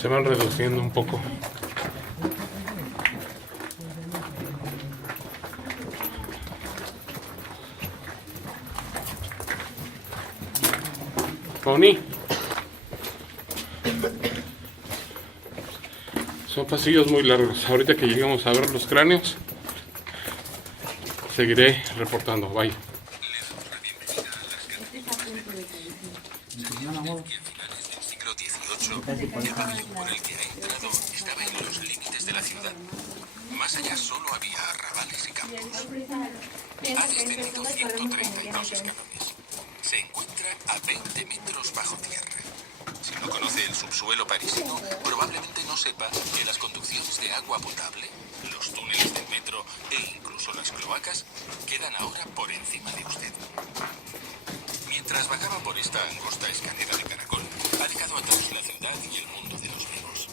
se van reduciendo un poco. Pony. Son pasillos muy largos. Ahorita que lleguemos a ver los cráneos, seguiré reportando. Bye. El pabellón por el que ha entrado estaba en los límites de la ciudad. Más allá solo había arrabales y campos. Ha descendido 132 escalones. Se encuentra a 20 metros bajo tierra. Si no conoce el subsuelo parisino, probablemente no sepa que las conducciones de agua potable, los túneles del metro e incluso las cloacas quedan ahora por encima de usted. Mientras bajaba por esta angosta escalera de caracol, ha dejado atrás la ciudad y el mundo de los vivos.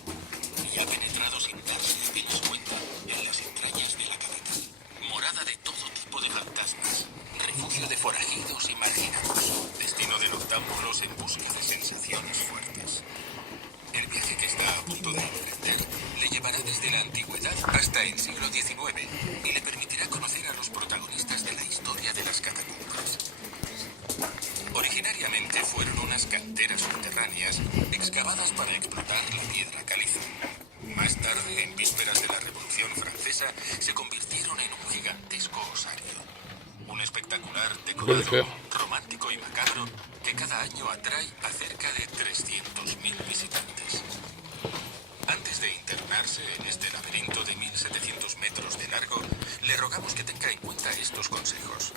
Y ha penetrado sin darse apenas cuenta en las entrañas de la capital. Morada de todo tipo de fantasmas, refugio de forajidos y marginados, destino de noctámbulos en busca de sensaciones fuertes. El viaje que está a punto de emprender le llevará desde la antigüedad hasta el siglo XIX y le permitirá conocer a los protagonistas de la historia de las catacumbas. Originariamente fueron unas canteras subterráneas excavadas para explotar la piedra caliza. Más tarde, en vísperas de la Revolución Francesa, se convirtieron en un gigantesco osario. Un espectacular decorado, romántico y macabro que cada año atrae a cerca de 300.000 visitantes. Antes de internarse en este laberinto de 1.700 metros de largo, le rogamos que tenga en cuenta estos consejos.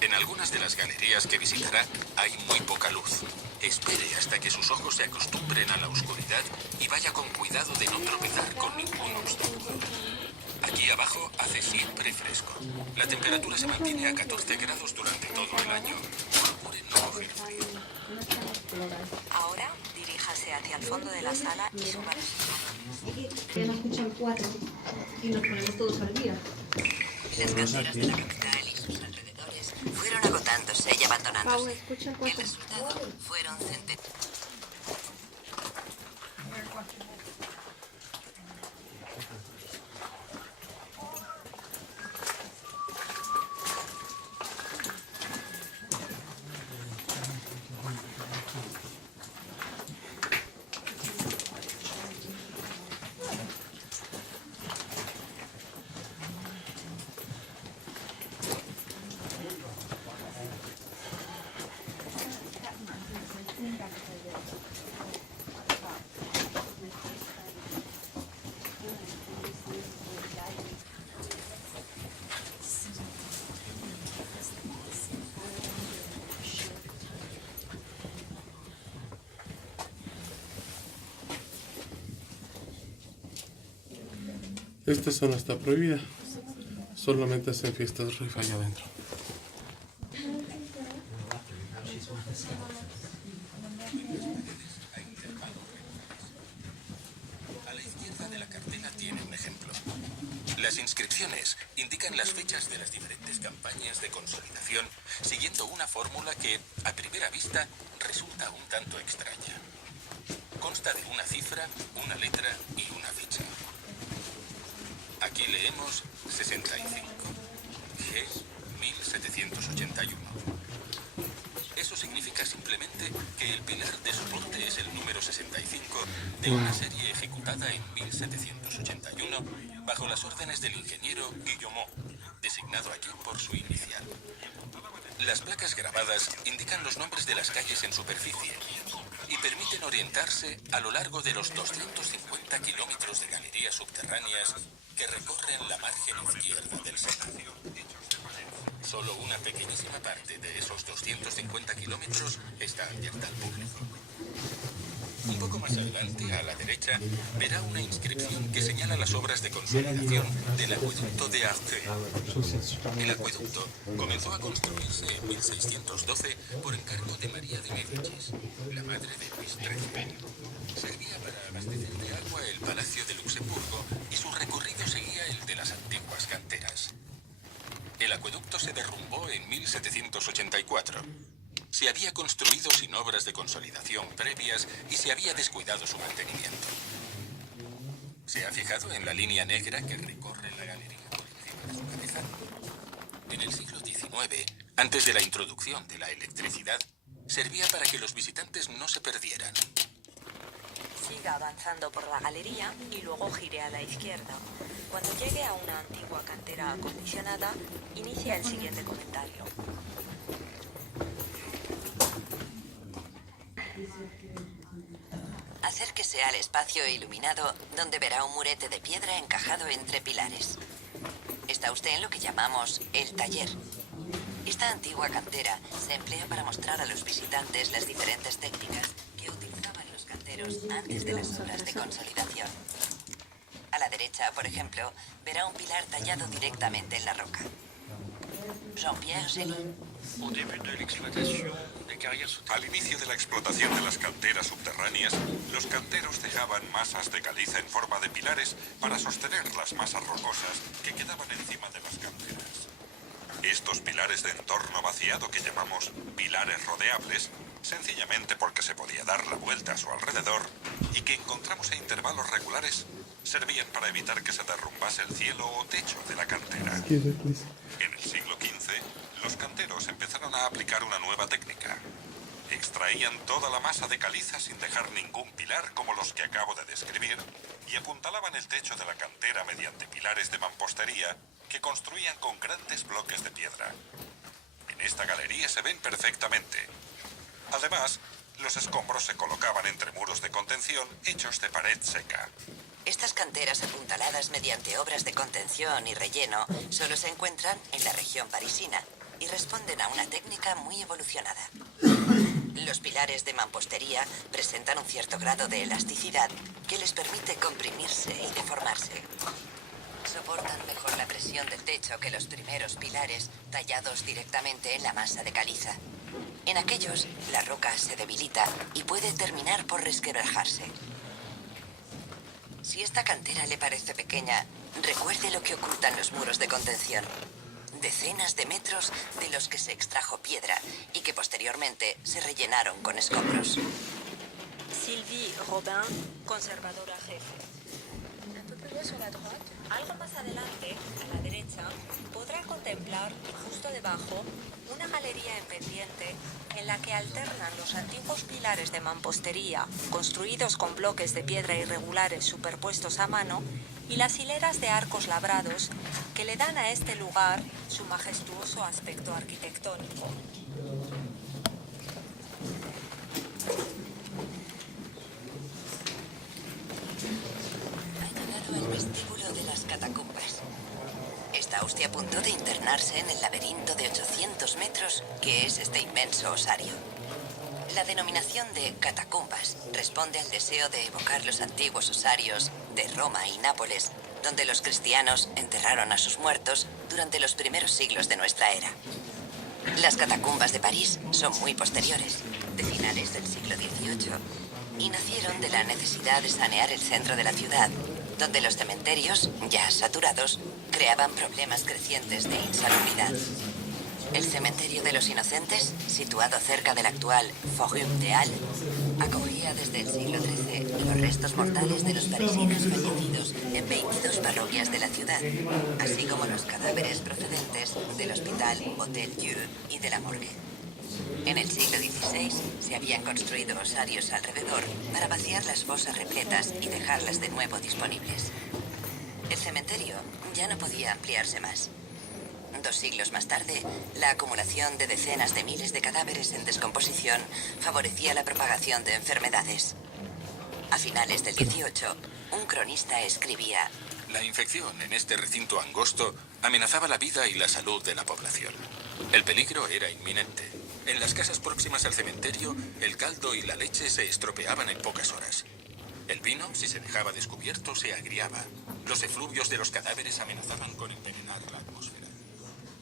En algunas de las galerías que visitará hay muy poca luz. Espere hasta que sus ojos se acostumbren a la oscuridad y vaya con cuidado de no tropezar con ningún obstáculo. Aquí abajo hace siempre fresco. La temperatura se mantiene a 14 grados durante todo el año. Procuren no coger frío. Ahora diríjase hacia el fondo de la sala y suba las escaleras. Ya nos escuchan 4 y nos ponemos todos al día. Las canteras de la capital y sus alrededores fueron agotándose y abandonándose. El resultado fueron centenares. Esta zona está prohibida. Solamente hacen fiestas rifa allá adentro. A la izquierda de la cartela tiene un ejemplo. Las inscripciones indican las fechas de las diferentes campañas de consolidación, siguiendo una fórmula que, a primera vista, resulta un tanto extraña. Consta de una cifra, una letra y una fecha. Aquí leemos 65, G 1781. Eso significa simplemente que el pilar de soporte es el número 65 de una serie ejecutada en 1781 bajo las órdenes del ingeniero Guillemot, designado aquí por su inicial. Las placas grabadas indican los nombres de las calles en superficie y permiten orientarse a lo largo de los 250 kilómetros de galerías subterráneas que recorren la margen izquierda del Sena. Solo una pequeñísima parte de esos 250 kilómetros está abierta al público. Un poco más adelante, a la derecha, verá una inscripción que señala las obras de consolidación del acueducto de Arthur. El acueducto comenzó a construirse en 1612 por encargo de María de Médicis, la madre de Luis XIII. Servía para abastecer de agua el Palacio de Luxemburgo y su recorrido seguía el de las antiguas canteras. El acueducto se derrumbó en 1784. se había construido sin obras de consolidación previas y se había descuidado su mantenimiento. ¿Se ha fijado en la línea negra que recorre la galería por encima de su cabeza? En el siglo XIX, antes de la introducción de la electricidad, servía para que los visitantes no se perdieran. Siga avanzando por la galería y luego gire a la izquierda. Cuando llegue a una antigua cantera acondicionada, inicia el siguiente comentario. Acérquese al espacio iluminado donde verá un murete de piedra encajado entre pilares. Está usted en lo que llamamos el taller. Esta antigua cantera se emplea para mostrar a los visitantes las diferentes técnicas que utilizaban los canteros antes de las obras de consolidación. A la derecha, por ejemplo, verá un pilar tallado directamente en la roca. Jean-Pierre Gély. Al inicio de la explotación de las canteras subterráneas, los canteros dejaban masas de caliza en forma de pilares para sostener las masas rocosas que quedaban encima de las canteras. Estos pilares de entorno vaciado que llamamos pilares rodeables, sencillamente porque se podía dar la vuelta a su alrededor y que encontramos a intervalos regulares, servían para evitar que se derrumbase el cielo o techo de la cantera. En el siglo XV, los canteros empezaron a aplicar una nueva técnica. Extraían toda la masa de caliza sin dejar ningún pilar como los que acabo de describir y apuntalaban el techo de la cantera mediante pilares de mampostería que construían con grandes bloques de piedra. En esta galería se ven perfectamente. Además, los escombros se colocaban entre muros de contención hechos de pared seca. Estas canteras apuntaladas mediante obras de contención y relleno solo se encuentran en la región parisina y responden a una técnica muy evolucionada. Los pilares de mampostería presentan un cierto grado de elasticidad que les permite comprimirse y deformarse. Soportan mejor la presión del techo que los primeros pilares tallados directamente en la masa de caliza. En aquellos, la roca se debilita y puede terminar por resquebrajarse. Si esta cantera le parece pequeña, recuerde lo que ocultan los muros de contención. Decenas de metros de los que se extrajo piedra y que posteriormente se rellenaron con escombros. Sylvie Robin, conservadora jefe. Algo más adelante, a la derecha, podrá contemplar, justo debajo, una galería en pendiente en la que alternan los antiguos pilares de mampostería, construidos con bloques de piedra irregulares superpuestos a mano, y las hileras de arcos labrados que le dan a este lugar su majestuoso aspecto arquitectónico. El vestíbulo de las catacumbas. Está usted a punto de internarse en el laberinto de 800 metros que es este inmenso osario. La denominación de catacumbas responde al deseo de evocar los antiguos osarios de Roma y Nápoles, donde los cristianos enterraron a sus muertos durante los primeros siglos de nuestra era. Las catacumbas de París son muy posteriores, de finales del siglo XVIII, y nacieron de la necesidad de sanear el centro de la ciudad, donde los cementerios, ya saturados, creaban problemas crecientes de insalubridad. El cementerio de los Inocentes, situado cerca del actual Forum des Halles, acogía desde el siglo XIII los restos mortales de los parisinos fallecidos en 22 parroquias de la ciudad, así como los cadáveres procedentes del Hospital Hotel Dieu y de la morgue. En el siglo XVI se habían construido osarios alrededor para vaciar las fosas repletas y dejarlas de nuevo disponibles. El cementerio ya no podía ampliarse más. 2 siglos más tarde, la acumulación de decenas de miles de cadáveres en descomposición favorecía la propagación de enfermedades. A finales del XVIII, un cronista escribía: La infección en este recinto angosto amenazaba la vida y la salud de la población. El peligro era inminente. En las casas próximas al cementerio, el caldo y la leche se estropeaban en pocas horas. El vino, si se dejaba descubierto, se agriaba. Los efluvios de los cadáveres amenazaban con envenenar la atmósfera.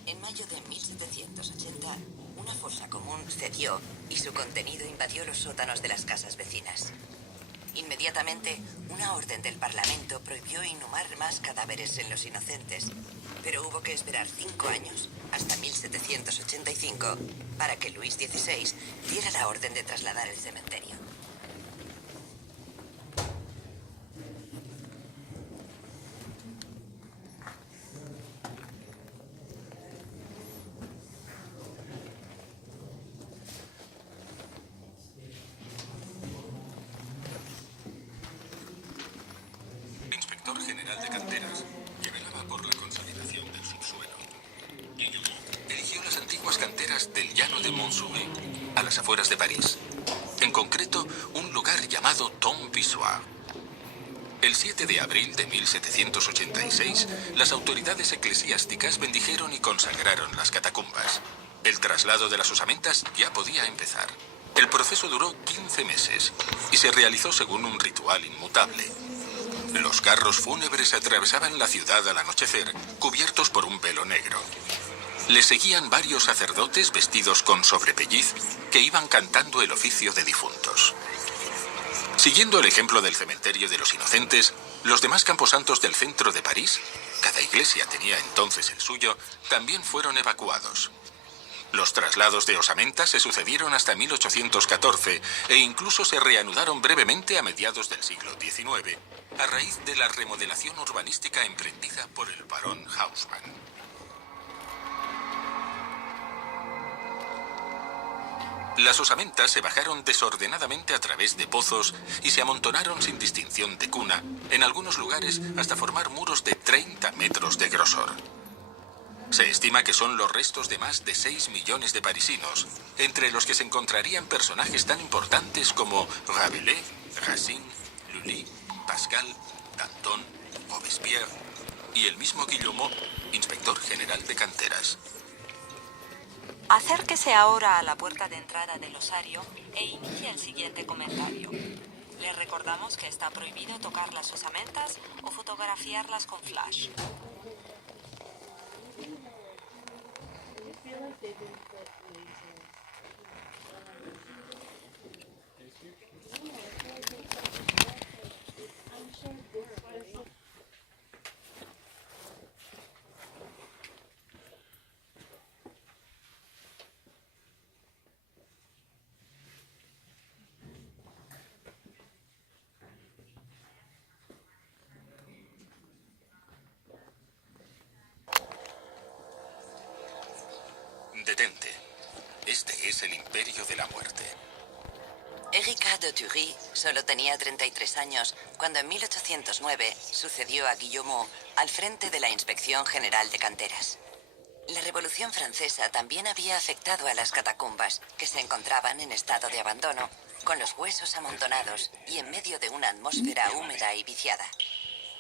En mayo de 1780, una fosa común cedió y su contenido invadió los sótanos de las casas vecinas. Inmediatamente, una orden del Parlamento prohibió inhumar más cadáveres en los Inocentes, pero hubo que esperar 5 años, hasta 1785, para que Luis XVI diera la orden de trasladar el cementerio. Inspector general de canteras, que velaba por la consolidación del subsuelo. Eligió las antiguas canteras del llano de Montsouris, a las afueras de París. En concreto, un lugar llamado Tombe-Pissoir. El 7 de abril de 1786, las autoridades eclesiásticas bendijeron y consagraron las catacumbas. El traslado de las osamentas ya podía empezar. El proceso duró 15 meses y se realizó según un ritual inmutable. Los carros fúnebres atravesaban la ciudad al anochecer, cubiertos por un velo negro. Le seguían varios sacerdotes vestidos con sobrepelliz que iban cantando el oficio de difuntos. Siguiendo el ejemplo del cementerio de los inocentes, los demás camposantos del centro de París, cada iglesia tenía entonces el suyo, también fueron evacuados. Los traslados de osamentas se sucedieron hasta 1814 e incluso se reanudaron brevemente a mediados del siglo XIX, a raíz de la remodelación urbanística emprendida por el barón Haussmann. Las osamentas se bajaron desordenadamente a través de pozos y se amontonaron sin distinción de cuna, en algunos lugares hasta formar muros de 30 metros de grosor. Se estima que son los restos de más de 6 millones de parisinos, entre los que se encontrarían personajes tan importantes como Rabelais, Racine, Lully, Pascal, Danton, Robespierre y el mismo Guillemot, inspector general de canteras. Acérquese ahora a la puerta de entrada del osario e inicie el siguiente comentario. Le recordamos que está prohibido tocar las osamentas o fotografiarlas con flash. Detente. Este es el imperio de la muerte. Erika de Thury solo tenía 33 años cuando en 1809 sucedió a Guillemot al frente de la Inspección General de Canteras. La Revolución Francesa también había afectado a las catacumbas, que se encontraban en estado de abandono, con los huesos amontonados y en medio de una atmósfera húmeda y viciada.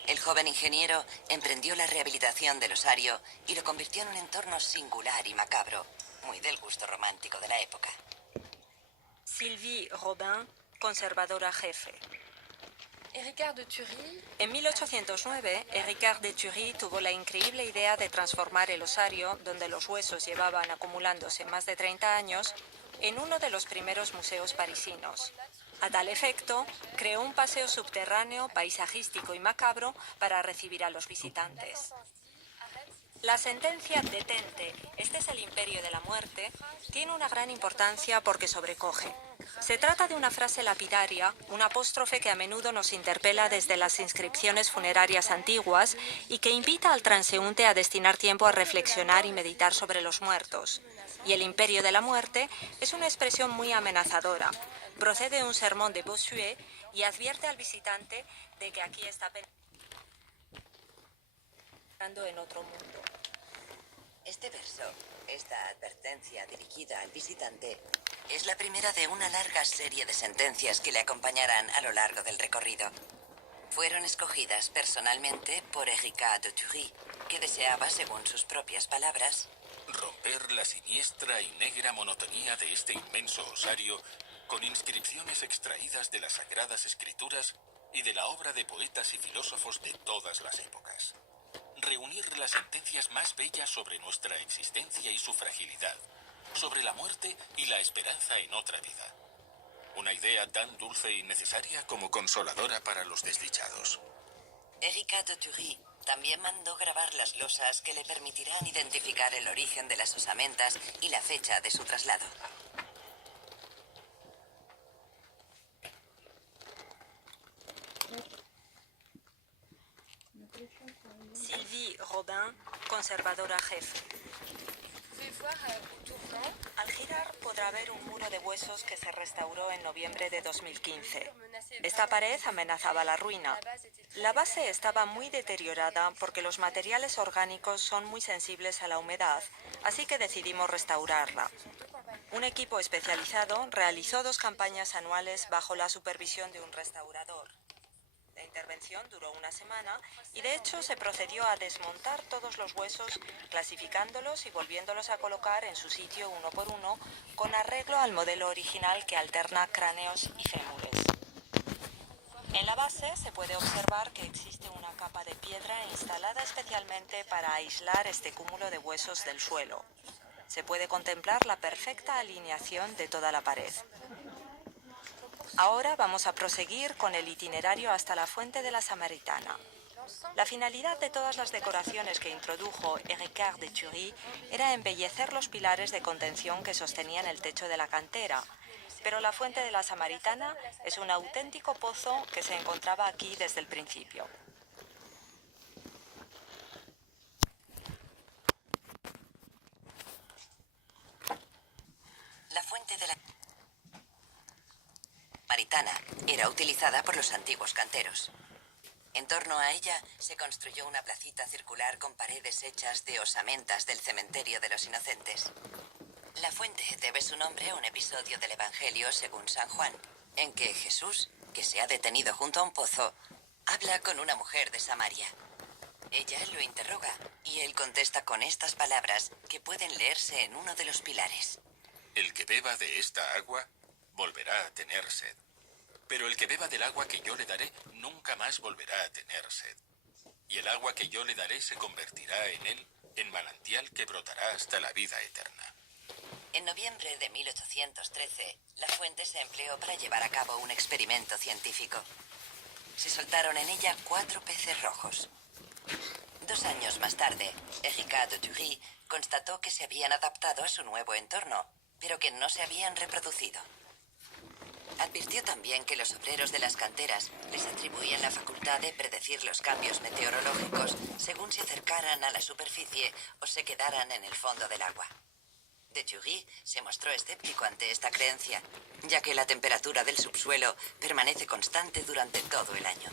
El joven ingeniero emprendió la rehabilitación del osario y lo convirtió en un entorno singular y macabro, muy del gusto romántico de la época. Sylvie Robin, conservadora jefe. Ericard de Thury. En 1809, Ericard de Thury tuvo la increíble idea de transformar el osario, donde los huesos llevaban acumulándose más de 30 años, en uno de los primeros museos parisinos. A tal efecto, creó un paseo subterráneo, paisajístico y macabro para recibir a los visitantes. La sentencia "detente, este es el imperio de la muerte" tiene una gran importancia porque sobrecoge. Se trata de una frase lapidaria, un apóstrofe que a menudo nos interpela desde las inscripciones funerarias antiguas y que invita al transeúnte a destinar tiempo a reflexionar y meditar sobre los muertos. Y el imperio de la muerte es una expresión muy amenazadora. Procede de un sermón de Bossuet y advierte al visitante de que aquí está pensando en otro mundo. Este verso, esta advertencia dirigida al visitante, es la primera de una larga serie de sentencias que le acompañarán a lo largo del recorrido. Fueron escogidas personalmente por Erika de Thury, que deseaba, según sus propias palabras, romper la siniestra y negra monotonía de este inmenso osario con inscripciones extraídas de las Sagradas Escrituras y de la obra de poetas y filósofos de todas las épocas. Reunir las sentencias más bellas sobre nuestra existencia y su fragilidad, sobre la muerte y la esperanza en otra vida. Una idea tan dulce y necesaria como consoladora para los desdichados. Erika de Thury También mandó grabar las losas que le permitirán identificar el origen de las osamentas y la fecha de su traslado. Sylvie Robin, conservadora jefe. Pouvez voir au tournant. Al girar podrá ver un muro de huesos que se restauró en noviembre de 2015. Esta pared amenazaba la ruina. La base estaba muy deteriorada porque los materiales orgánicos son muy sensibles a la humedad, así que decidimos restaurarla. Un equipo especializado realizó 2 campañas anuales bajo la supervisión de un restaurador. La intervención duró una semana y de hecho se procedió a desmontar todos los huesos, clasificándolos y volviéndolos a colocar en su sitio uno por uno, con arreglo al modelo original que alterna cráneos y fémures. En la base se puede observar que existe una capa de piedra instalada especialmente para aislar este cúmulo de huesos del suelo. Se puede contemplar la perfecta alineación de toda la pared. Ahora vamos a proseguir con el itinerario hasta la Fuente de la Samaritana. La finalidad de todas las decoraciones que introdujo Héricard de Thury era embellecer los pilares de contención que sostenían el techo de la cantera, pero la Fuente de la Samaritana es un auténtico pozo que se encontraba aquí desde el principio. La Fuente de la Samaritana era utilizada por los antiguos canteros. En torno a ella se construyó una placita circular con paredes hechas de osamentas del cementerio de los inocentes. La fuente debe su nombre a un episodio del Evangelio según San Juan, en que Jesús, que se ha detenido junto a un pozo, habla con una mujer de Samaria. Ella lo interroga y él contesta con estas palabras que pueden leerse en uno de los pilares. El que beba de esta agua volverá a tener sed. Pero el que beba del agua que yo le daré nunca más volverá a tener sed. Y el agua que yo le daré se convertirá en él en manantial que brotará hasta la vida eterna. En noviembre de 1813, la fuente se empleó para llevar a cabo un experimento científico. Se soltaron en ella 4 peces rojos. 2 años más tarde, Héricard de Thury constató que se habían adaptado a su nuevo entorno, pero que no se habían reproducido. Advirtió también que los obreros de las canteras les atribuían la facultad de predecir los cambios meteorológicos según se acercaran a la superficie o se quedaran en el fondo del agua. De Thury se mostró escéptico ante esta creencia, ya que la temperatura del subsuelo permanece constante durante todo el año.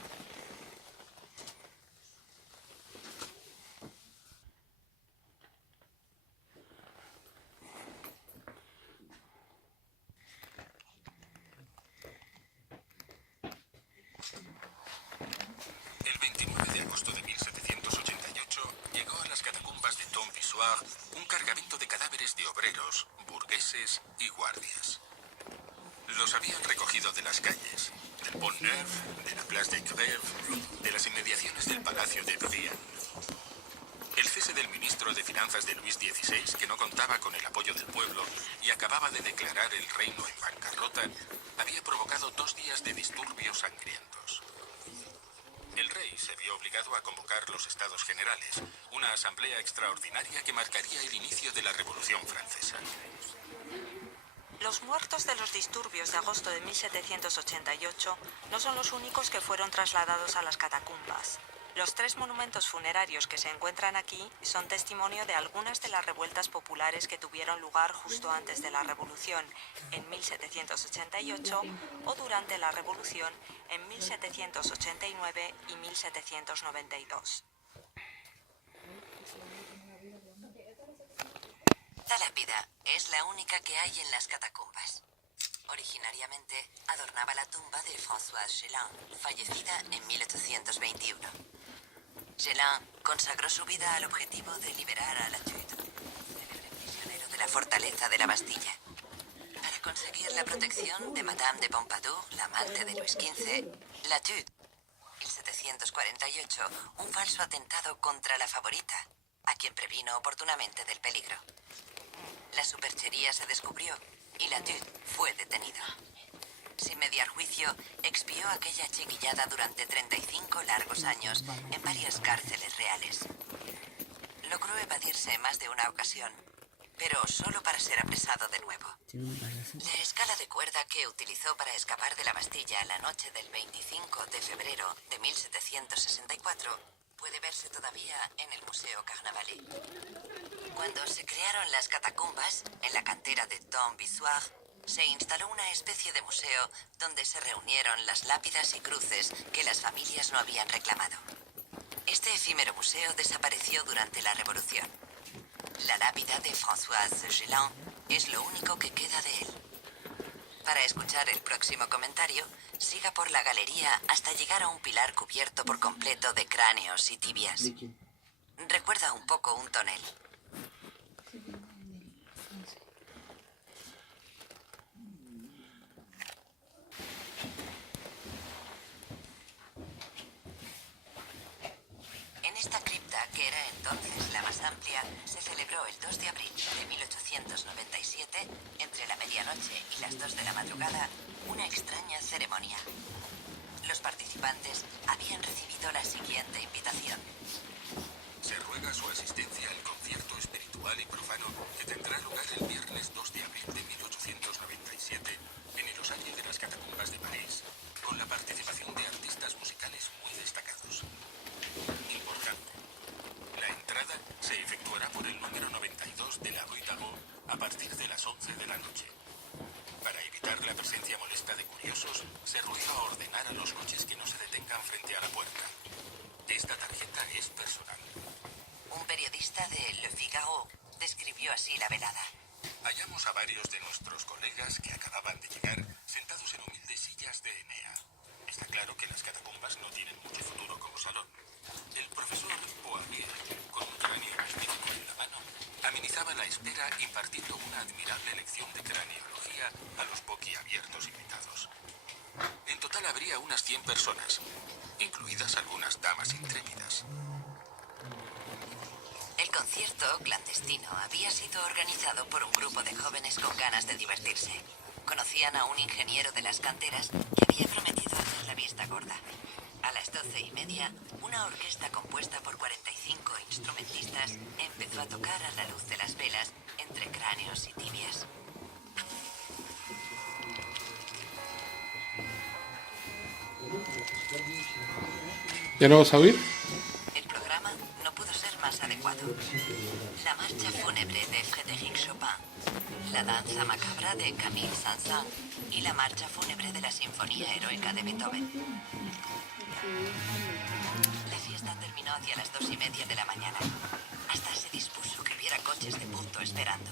El 29 de agosto de 1788 llegó a las catacumbas de Tombe-Issoire un cargamento de cadáveres de obreros, burgueses y guardias. Los habían recogido de las calles, del Pont Neuf, de la Place de Grève, de las inmediaciones del Palacio de Brienne. El cese del ministro de Finanzas de Luis XVI, que no contaba con el apoyo del pueblo y acababa de declarar el reino en bancarrota, había provocado 2 días de disturbios sangrientos. El rey se vio obligado a convocar los Estados Generales, una asamblea extraordinaria que marcaría el inicio de la Revolución Francesa. Los muertos de los disturbios de agosto de 1788 no son los únicos que fueron trasladados a las catacumbas. Los 3 monumentos funerarios que se encuentran aquí son testimonio de algunas de las revueltas populares que tuvieron lugar justo antes de la Revolución, en 1788, o durante la Revolución, en 1789 y 1792. La lápida es la única que hay en las catacumbas. Originariamente adornaba la tumba de Françoise Gélan, fallecida en 1821. Gélan consagró su vida al objetivo de liberar a Latude, célebre prisionero de la fortaleza de la Bastilla. Para conseguir la protección de Madame de Pompadour, la amante de Luis XV, Latude, en 1748, un falso atentado contra la favorita, a quien previno oportunamente del peligro. La superchería se descubrió y Latude fue detenido. sin mediar juicio, expió aquella chiquillada durante 35 largos años en varias cárceles reales. Logró evadirse más de una ocasión, pero solo para ser apresado de nuevo. La escala de cuerda que utilizó para escapar de la Bastilla la noche del 25 de febrero de 1764 puede verse todavía en el Museo Carnavalet. Cuando se crearon las catacumbas, en la cantera de Tombe-Issoire, se instaló una especie de museo donde se reunieron las lápidas y cruces que las familias no habían reclamado. Este efímero museo desapareció durante la Revolución. La lápida de Françoise Gélan es lo único que queda de él. Para escuchar el próximo comentario, siga por la galería hasta llegar a un pilar cubierto por completo de cráneos y tibias. Recuerda un poco un tonel. En esta cripta, que era entonces la más amplia, se celebró el 2 de abril de 1897, entre la medianoche y las 2 de la madrugada, una extraña ceremonia. Los participantes habían recibido la siguiente invitación. Se ruega su asistencia al concierto espiritual y profano que tendrá lugar el viernes 2 de abril de 1897 en el Osario de las Catacumbas de París, con la participación de artistas musicales muy destacados. Importante. La entrada se efectuará por el número 92 de la Rue d'Argot a partir de las 11 de la noche. Para evitar la presencia molesta de curiosos, se ruega ordenar a los coches que no se detengan frente a la puerta. Esta tarjeta es personal. Un periodista de Le Figaro describió así la velada. Hallamos a varios de nuestros colegas que acababan de llegar sentados en humildes sillas de Enea. Está claro que las catacumbas no tienen mucho futuro como salón. El profesor Poirier, con un cráneo magnífico en la mano, amenizaba la espera impartiendo una admirable lección de craneología a los boquiabiertos invitados. En total habría unas 100 personas, incluidas algunas damas intrépidas. El concierto clandestino había sido organizado por un grupo de jóvenes con ganas de divertirse. Conocían a un ingeniero de las canteras que había prometido hacer la vista gorda. A las 12:30, una orquesta compuesta por 45 instrumentistas empezó a tocar a la luz de las velas entre cráneos y tibias. ¿Ya no vas a oír? El programa no pudo ser más adecuado. La marcha fúnebre de Frédéric Chopin, la danza macabra de Camille Saint-Saëns y la marcha fúnebre de la Sinfonía Heroica de Beethoven. La fiesta terminó hacia las 2:30 de la mañana. Hasta se dispuso que hubiera coches de punto esperando.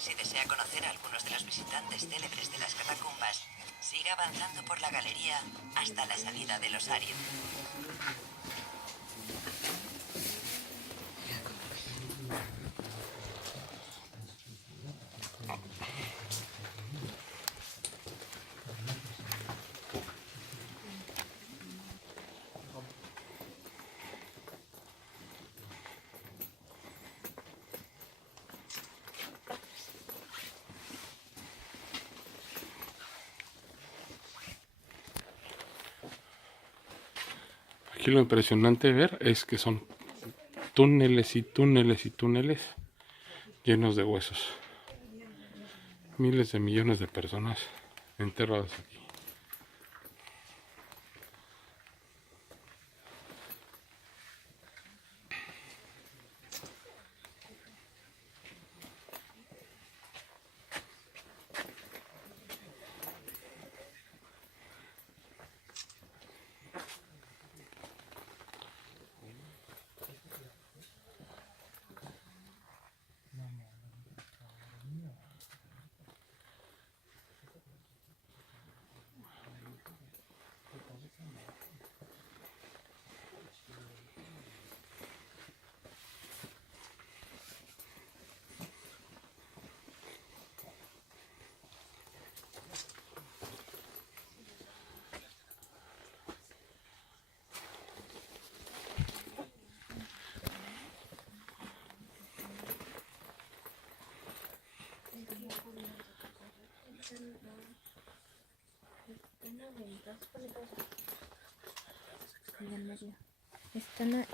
Si desea conocer a algunos de los visitantes célebres de las catacumbas, siga avanzando por la galería hasta la salida del osario. Aquí lo impresionante de ver es que son túneles y túneles y túneles llenos de huesos. Miles de millones de personas enterradas aquí.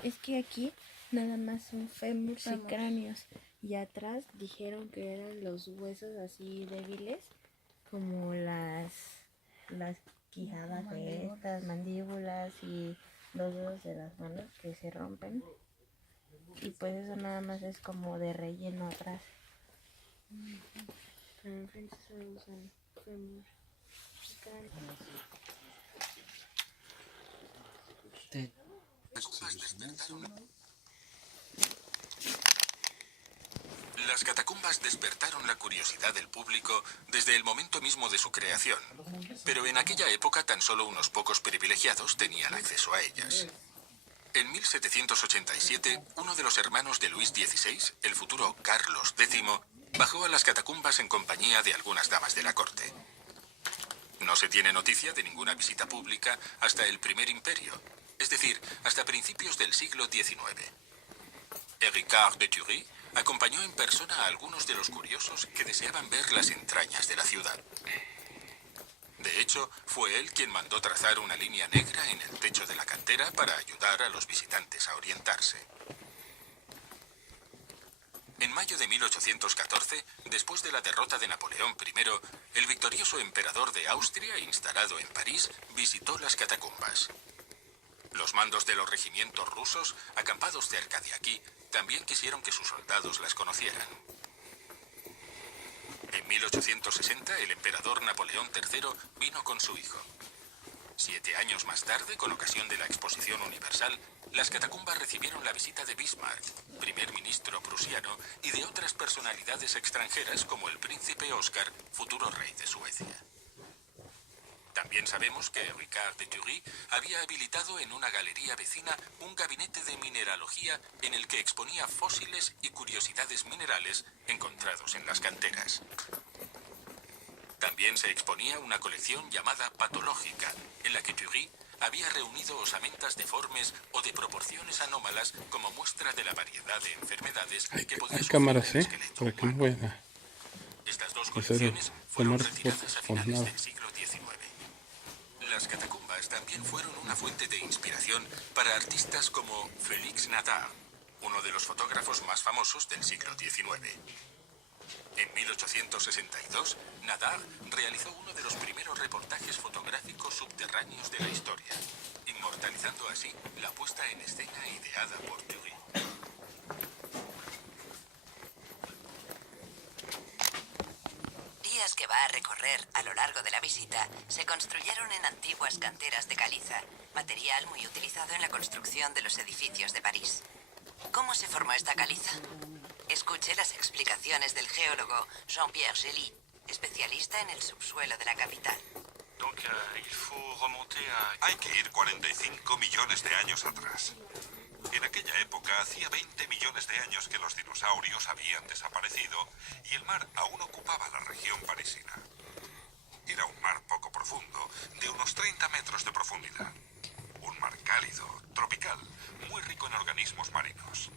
Es que aquí nada más son fémurs y cráneos. Y atrás dijeron que eran los huesos así débiles, como las quijadas de estas mandíbulas y los dedos de las manos que se rompen. Y pues eso nada más es como de relleno atrás. Pero enfrente solo usan fémur y cráneos. Las catacumbas despertaron la curiosidad del público desde el momento mismo de su creación, pero en aquella época tan solo unos pocos privilegiados tenían acceso a ellas. En 1787, uno de los hermanos de Luis XVI, el futuro Carlos X, bajó a las catacumbas en compañía de algunas damas de la corte. No se tiene noticia de ninguna visita pública hasta el Primer Imperio, es decir, hasta principios del siglo XIX. Ricard de Thury acompañó en persona a algunos de los curiosos que deseaban ver las entrañas de la ciudad. De hecho, fue él quien mandó trazar una línea negra en el techo de la cantera para ayudar a los visitantes a orientarse. En mayo de 1814, después de la derrota de Napoleón I, el victorioso emperador de Austria, instalado en París, visitó las catacumbas. Los mandos de los regimientos rusos, acampados cerca de aquí, también quisieron que sus soldados las conocieran. En 1860, el emperador Napoleón III vino con su hijo. 7 años más tarde, con ocasión de la Exposición Universal, las catacumbas recibieron la visita de Bismarck, primer ministro prusiano, y de otras personalidades extranjeras como el príncipe Oscar, futuro rey de Suecia. También sabemos que Ricard de Thury había habilitado en una galería vecina un gabinete de mineralogía en el que exponía fósiles y curiosidades minerales encontrados en las canteras. También se exponía una colección llamada patológica, en la que Thury había reunido osamentas deformes o de proporciones anómalas como muestra de la variedad de enfermedades que podía sufrir cámaras, el esqueleto para que no humano. vayan a Estas dos hacer colecciones fueron tomar retiradas fotos a con finales nada. del siglo XIX. Las catacumbas también fueron una fuente de inspiración para artistas como Félix Nadar, uno de los fotógrafos más famosos del siglo XIX. En 1862, Nadar realizó uno de los primeros reportajes fotográficos subterráneos de la historia, inmortalizando así la puesta en escena ideada por Thury. Vías que va a recorrer a lo largo de la visita se construyeron en antiguas canteras de caliza, material muy utilizado en la construcción de los edificios de París. ¿Cómo se formó esta caliza? Escuche las explicaciones del geólogo Jean-Pierre Gély, especialista en el subsuelo de la capital. Hay que ir 45 millones de años atrás. En aquella época hacía 20 millones de años que los dinosaurios habían desaparecido y el mar aún ocupaba la región parisina. Era un mar poco profundo, de unos 30 metros de profundidad. Un mar cálido, tropical, muy rico en organismos marinos.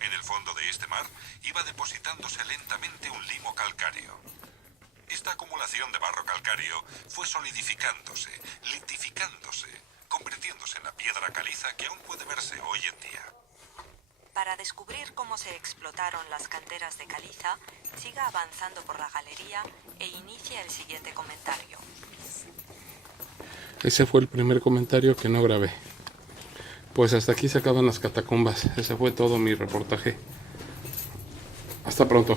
En el fondo de este mar iba depositándose lentamente un limo calcáreo. Esta acumulación de barro calcáreo fue solidificándose, litificándose, convirtiéndose en la piedra caliza que aún puede verse hoy en día. Para descubrir cómo se explotaron las canteras de caliza, siga avanzando por la galería e inicie el siguiente comentario. Ese fue el primer comentario que no grabé. Pues hasta aquí se acaban las catacumbas. Ese fue todo mi reportaje. Hasta pronto.